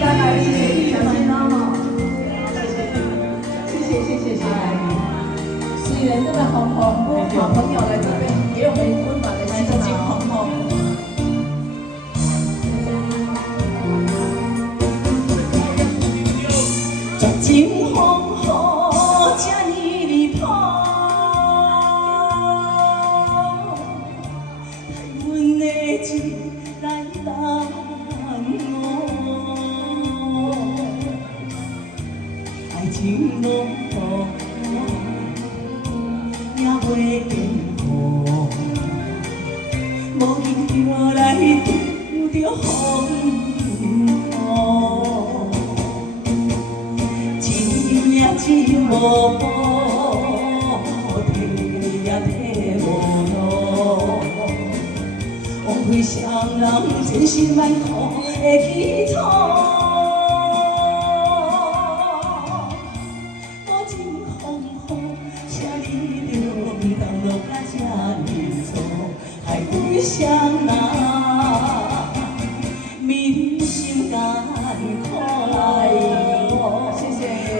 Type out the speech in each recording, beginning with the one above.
大家，谢谢小心哦，谢谢。虽然这个红红不好朋友来这边，给我们温暖的心情红红。绝情风雨这呢离谱，害阮的情来耽误，爱情路途也袂艰苦，无见着来拄着风雨。只无补，提也提无路，枉费双人千辛万苦的基础。我真风雨，请你着唔通落甲这呢错，害阮双人面心艰苦。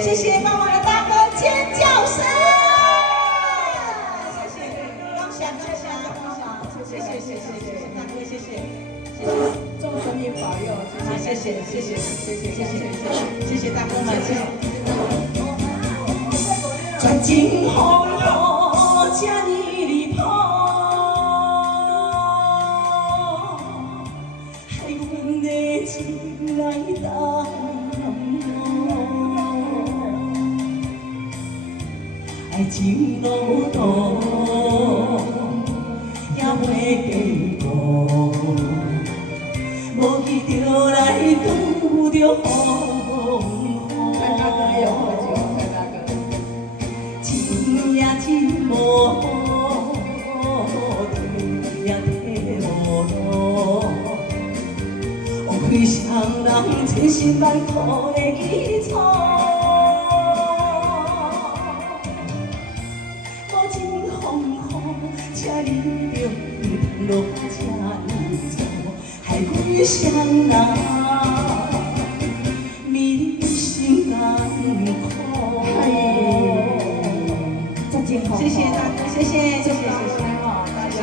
谢谢帮我的大哥尖叫声，谢谢，光想，谢谢大哥，谢谢，众神明保佑，谢谢大哥们，谢谢。绝情风雨这呢离谱，害阮的情来耽误。爱情路途也袂艰苦，无记着来拄着风雨。钱也钱无好，提也提无路，枉费双人千辛万苦的基础。请你着唔通落这呢错，害阮双人面心艰苦。谢谢大哥，谢谢。大家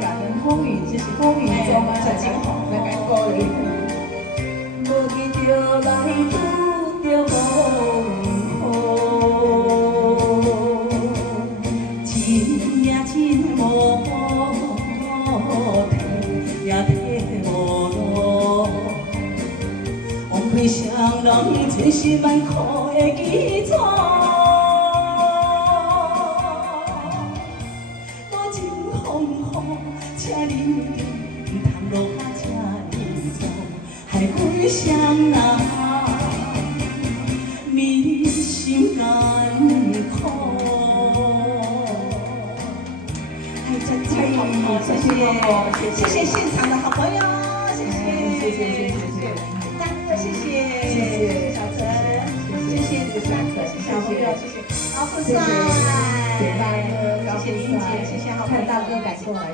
感恩风雨，谢谢风雨中这景好，来感鼓励。无记着来拄着风雨，钱也钱无补，提也提无路，枉费双人千辛万苦的基础。我真风雨，请你着唔通落甲这呢错，害阮双人面心艰苦。谢谢现场的好朋友，谢谢大哥，谢谢小陈，谢谢子珊，谢谢小朋友，谢谢高富帅，谢谢大哥，谢谢林姐，谢谢好朋友，大哥感动来。